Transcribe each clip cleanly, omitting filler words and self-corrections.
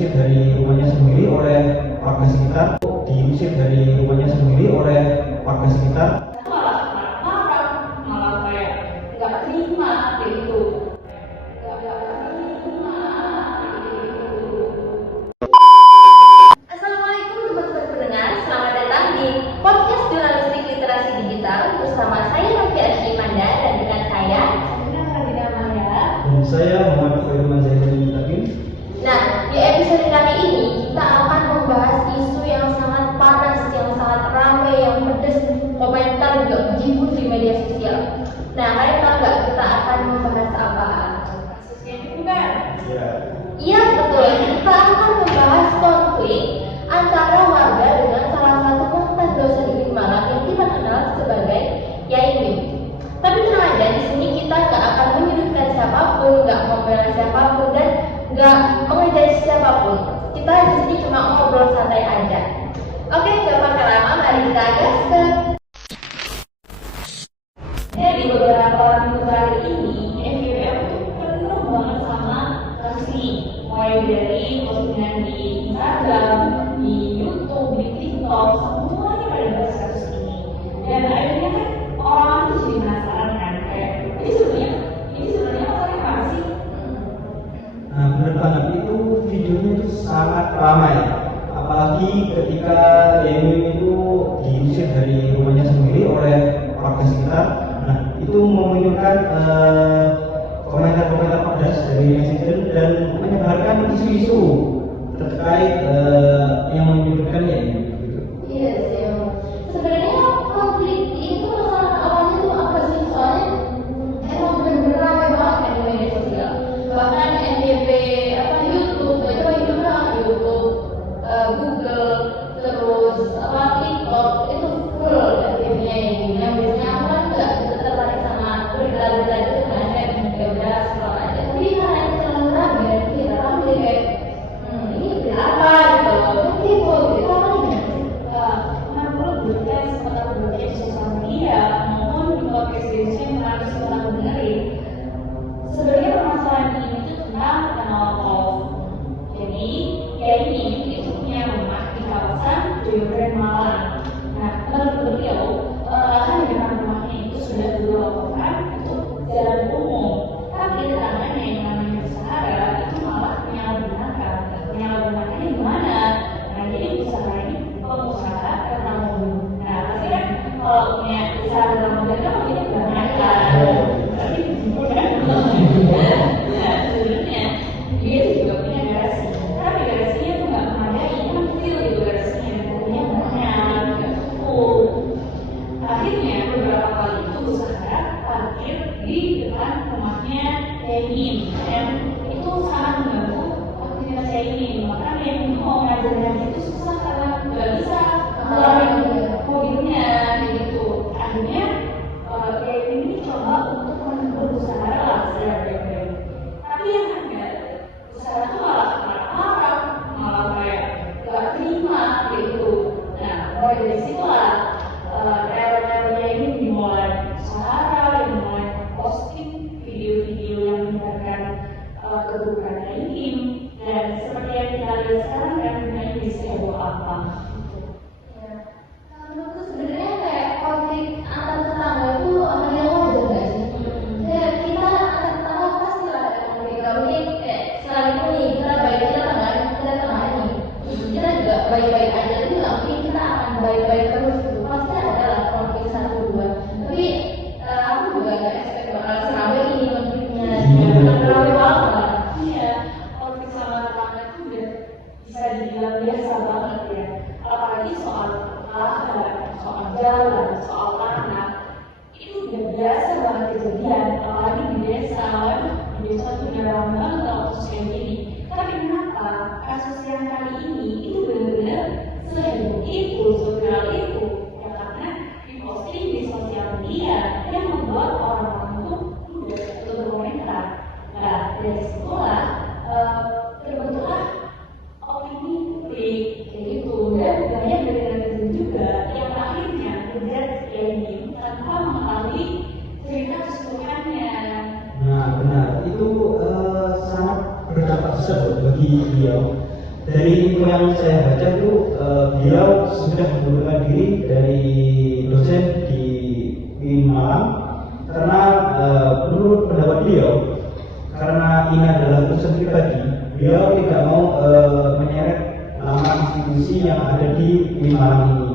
diusir dari rumahnya sendiri oleh warga sekitar, malah marah-marah, malah kayak nggak terima kayak gitu. Assalamualaikum teman-teman pendengar, selamat datang di podcast Jurnalistik Literasi Digital bersama saya Novi Arshimanda dan dengan saya Sabrina Radina Maya. Dan saya Muhammad Firman Zainul Mutakin. Nah, di episode kali ini kita akan membahas isu yang sangat panas, yang sangat ramai, yang pedas, komentar juga berjibun di media sosial. Nah, kalian tahu nggak kita akan membahas apa? Kasusnya itu kan? Iya betul, kita akan membahas konflik antara warga dengan salah satu mantan dosen UIN Malang yang kita kenal sebagai Yai Mim. Tapi tenang aja, di sini kita nggak akan menyudutkan siapapun, nggak membela siapapun, dan nggak mengejek siapapun. Kita di sini cuma ngobrol santai aja. Oke, nggak pakai lama, mari kita gaskan. Di beberapa minggu terakhir ini, FYP itu penuh banget sama kasus ini. Mulai dari postingan di Instagram, di YouTube, di TikTok, semuanya pada bahas kasus ini. Dan akhirnya kan orang itu jadi penasaran kan, kayak ini sebenarnya masalahnya apa sih? Nah, benar banget, itu videonya itu sangat ramai, apalagi ketika Yemi itu diusir dari rumahnya sendiri oleh warga sekitar. Nah, itu memunculkan komentar-komentar pedas dari netizen dan menyebarkan isu-isu terkait yang menyudutkan Yemi. Iya sih. Sebenarnya konflik ini tuh masalah awalnya tuh apa sih? Soalnya emang bener-bener ramai banget kan di media sosial. Bahkan NDP YouTube, itu YouTube, Google, terus TikTok itu full NDP-nya ini. Yang biasanya aku kan nggak tertarik sama berita-berita itu kan, kayak ya udah scroll aja. Tapi karena itu terlalu ramai dan viral, aku jadi kayak ini berita apa gitu. Tapi kok berita apa nih? Bukan sempat aku baca di sosial media maupun di podcast yang pernah sempat aku dengerin. Sebenarnya permasalahan ini itu tentang kenal. Jadi kayak ini itu punya rumah di kawasan Joyogan Malang. Nah, menurut beliau lahan di depan rumahnya itu sudah dilakukan untuk jalan umum. Tapi tetangganya yang namanya Sahara itu malah penyalahgunakannya gimana? Nah, jadi usaha ini pengusaha tentang mobil. Nah, pasti kan kalau punya usaha tentang mobil kan mobilnya banyak kan. Tapi bukan. Nah, sebenarnya dia itu juga punya garasi. Tapi garasinya tuh nggak memadai, kan kecil gitu garasinya. Mobilnya banyak, nggak cukup. Akhirnya beberapa kali itu usaha parkir di depan rumahnya Emin. Dan itu sangat mengganggu aktivitas Emin. Maka Emin itu mau ngajar itu susah karena nggak bisa ngeluarin mobilnya gitu. Akhirnya Emin ini coba untuk berusaha lah sebenarnya. Tapi yang ada usaha itu malah marah-marah, malah kayak nggak terima gitu. Nah, mulai dari situlah teror-terornya ini dimulai. Sahara yang mulai posting video-video yang menyebarkan keburukan Emin. Dan seperti yang kita lihat sekarang kan Emin bisa bawa apa? Menurutku sebenarnya kayak konflik antar tetangga itu hal yang wajar nggak sih? Kayak kita antar tetangga pasti lah ada konflik. Nggak mungkin kayak selain itu nih kita baik kita tengah nih. Kita juga baik-baik aja, tapi nggak mungkin kita akan baik-baik terus gitu. Pasti ada lah konflik satu dua. Tapi aku juga nggak expect bakal seramai ini konfliknya. Ramai banget lah. Iya, konflik sama tetangga itu udah bisa dibilang biasa banget ya. Apalagi soal lahan, soal jalan, soal tanah, itu udah biasa banget kejadian. Apalagi di desa tuh udah lama banget kalau kasus kayak gini. Tapi kenapa kasus yang kali ini itu benar-benar seheboh itu, seviral itu? Ya karena diposting di sosial media yang membuat orang-orang itu udah ikut berkomentar. Nah, dari situlah terbentuklah opini publik kayak gitu. Dan banyak dari netizen juga yang akhirnya menjudge Yemi tanpa mengetahui cerita keseluruhannya. Nah, benar, itu sangat berdampak besar bagi beliau dari info yang saya baca itu beliau sudah mengundurkan diri dari dosen di UIN Malang karena menurut pendapat beliau, karena ini adalah urusan pribadi, beliau tidak mau menyeret nama institusi yang ada di UIN Malang ini.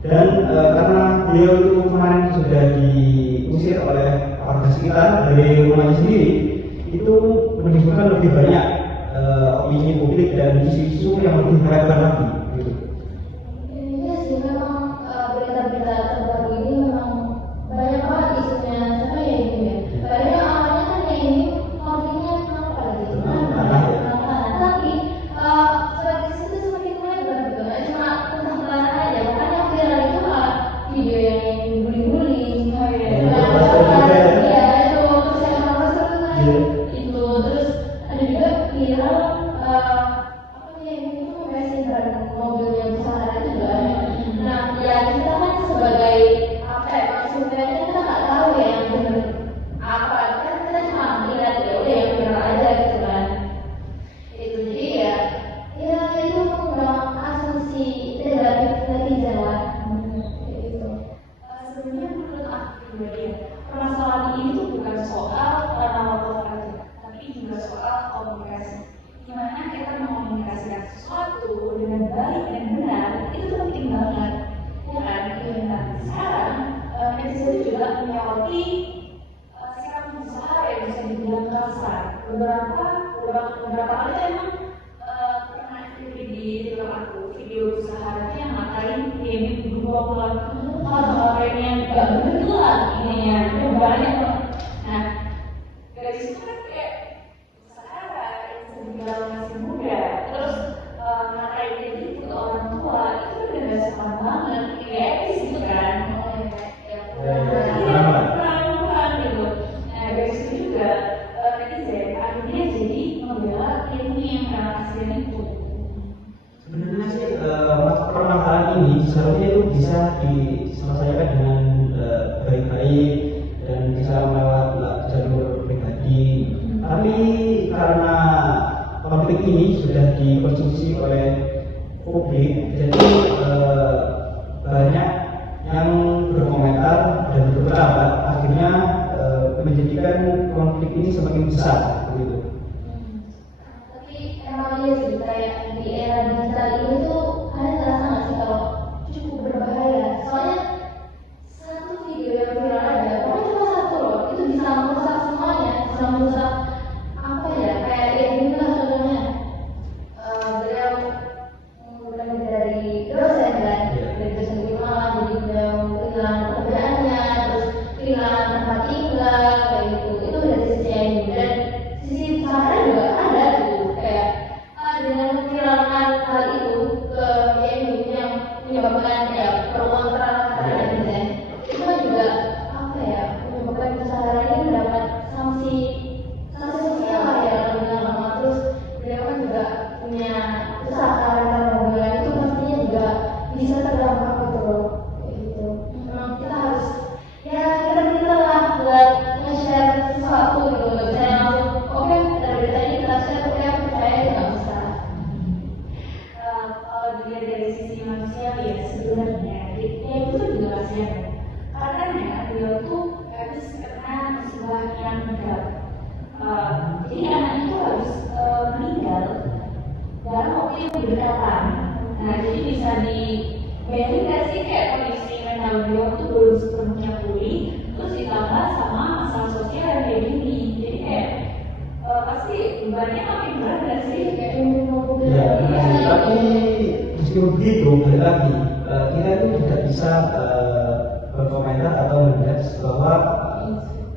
Dan karena beliau itu kemarin sudah diusir oleh warga sekitar dari rumahnya sendiri, itu menimbulkan lebih banyak opini publik dan isu-isu yang lebih melebar lagi gitu. Iya sih, memang berita-berita terbaru ini memang banyak banget isunya. Sama ya ini ya. Padahal awalnya kan ya ini konfliknya kenapa gitu? Tapi semakin situ semakin melebar gitu. Nggak cuma tentang pelajaran aja. Makanya yang viral itu malah video yang bullying, iya itu terus yang nomor itu terus ada juga viral apa ya ini tuh racing brand mobilnya Pusahara itu juga ada. Nah ya kita kan sebagai apa ya maksudnya kita nggak tahu ya yang benar apa kan kita cuma lihat ya udah yang viral aja gitu kan. Itu jadi ya itu mengundang asumsi negatif netizen lah. Gitu. Sebenarnya menurut aku pribadi ya, permasalahan ini tuh bukan soal nama wakaf aja, tapi juga soal komunikasi. Gimana kita mengkomunikasikan sesuatu dengan baik dan benar itu tuh penting banget, ya kan? Nah, sekarang netizen itu juga menyoroti sikap pengusaha yang bisa dibilang kasar. Beberapa kali tuh emang pernah di film aku video usaha yang ngatain dia dua bulan orang yang nggak benar ini ya banyak. Nah dari situ kan kayak usaha yang sebenarnya masih muda terus ngatain dia gitu ke orang tua itu udah nggak sopan banget, kayak etis gitu kan. Kurang gitu. Nah dari situ juga netizen akhirnya jadi membela ilmu yang aslinya itu. Sebenarnya sih permasalahan ini seharusnya itu bisa diselesaikan dengan baik-baik dan bisa lewat jalur pribadi. Tapi karena konflik ini sudah dikonsumsi oleh publik, jadi banyak yang berkomentar dan berpendapat, akhirnya menjadikan konflik ini semakin besar begitu. Tapi emang iya sih kayak di era digital ini tuh kalian ngerasa nggak sih kalau cukup berbahaya? Soalnya satu video yang viral aja, pokoknya cuma satu loh, itu bisa merusak semuanya, bisa merusak apa ya? Kayak ini lah contohnya, beliau mulai dari dosen kan, dari dosen Malang, jadi beliau kehilangan pekerjaannya, terus kehilangan tempat tinggal, kayak gitu. Itu dari sisi yang dan sisi sana juga ada tuh kayak dengan menghilangkan hal itu ke PMU yang menyebabkan ya perwakilan pada netizen itu kan juga apa ya menyebabkan usaha ini mendapat sanksi sosial ya kalau bilang lama. Terus beliau kan juga punya usaha rental mobilan itu pastinya juga bisa terdampak gitu loh kayak gitu. Memang kita harus ya kita lah buat nge-share sesuatu gitu loh. Saya langsung oke dari berita ini kita share oke percaya juga bisa. Kalau dilihat dari sisi manusia ya sebenarnya dia itu juga kasihan karena ya dia tuh habis kena musibah yang berat. Jadi anak itu harus meninggal dalam waktu yang berdekatan. Nah jadi bisa dibayangin nggak sih kayak kondisi mental dia tuh belum sepenuhnya pulih, terus ditambah sama masalah sosial yang kayak gini. Jadi kayak pasti bebannya makin berat nggak sih kayak Ya, tapi meskipun begitu, balik lagi kita itu tidak bisa berkomentar atau melihat bahwa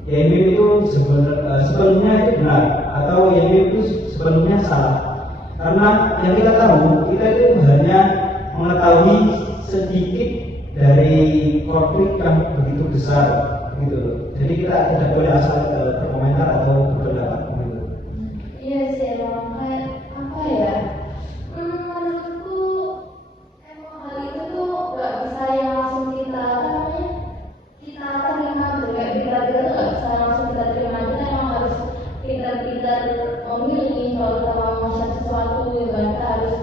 YMB itu sepenuhnya itu benar atau YMB itu sepenuhnya salah. Karena yang kita tahu, kita itu hanya mengetahui sedikit dari konflik yang begitu besar, gitu. Jadi kita tidak boleh asal berkomentar atau berpendapat. Iya sih emang kayak apa ya? Menurutku emang hal itu tuh nggak bisa yang langsung kita terima tuh kayak berita-berita tuh nggak bisa langsung kita terima. Kita emang harus pintar-pintar memilih kalau kita mau share sesuatu gitu kan. Kita harus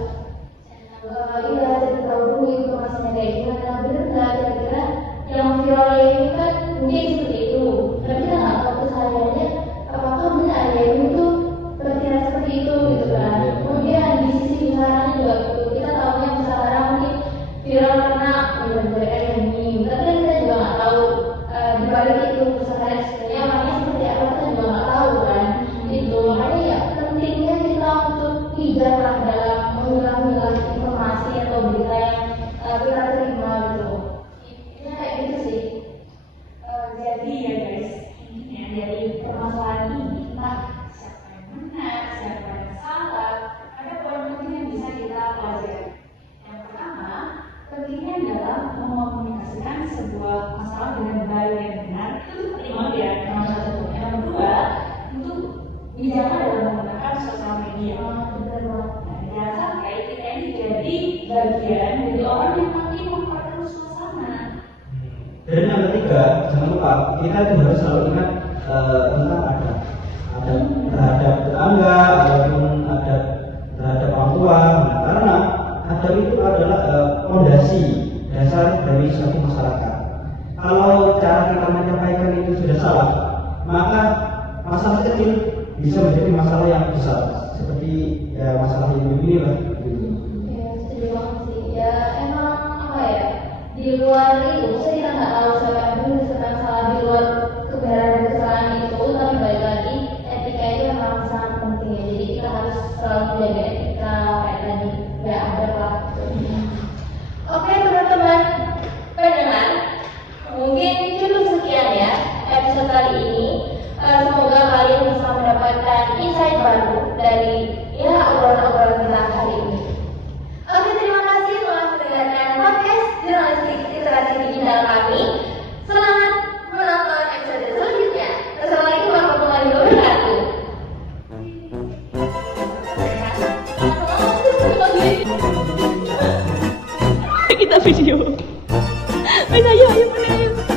lah dalam memilah-milah informasi atau berita yang kita terima gitu. Intinya kayak gitu sih. Jadi ya guys, intinya dari permasalahan ini entah siapa yang benar, siapa yang salah, ada poin penting yang bisa kita pelajari. Yang pertama, pentingnya dalam mengkomunikasikan sebuah masalah dengan baik dan benar itu penting banget ya. Yang satu. Yang kedua, untuk bijaksana dalam menggunakan sosial media. Bener banget. Nah, jangan sampai kita ini jadi bagian dari orang yang nanti memperkeruh suasana. Dan yang ketiga, jangan lupa kita itu harus selalu ingat tentang adab terhadap tetangga ataupun adab terhadap orang tua. Nah, karena adab itu adalah fondasi dasar dari suatu masyarakat. Kalau cara kita menyampaikan itu sudah salah, maka masalah kecil bisa menjadi masalah yang besar, seperti ya masalah yang ini lah. Ya, setuju banget sih. Ya emang apa ya, di luar itu, maksudnya kita nggak tahu siapa yang benar, siapa yang salah di luar kebenaran dan kesalahan itu, tapi balik lagi etika itu memang sangat penting ya. Jadi kita harus selalu menjaga etika kayak tadi, ya ada lah. Oke teman-teman pendengar, mungkin cukup sekian ya episode kali ini. Semoga kalian bisa mendapatkan insight baru dari ya obrolan-obrolan kita hari ini. Oke, terima kasih telah mendengarkan podcast Jurnalistik Literasi Digital kami. Selamat menonton episode selanjutnya. Assalamualaikum warahmatullahi wabarakatuh. Kita video. Ayo, ayo, ayo.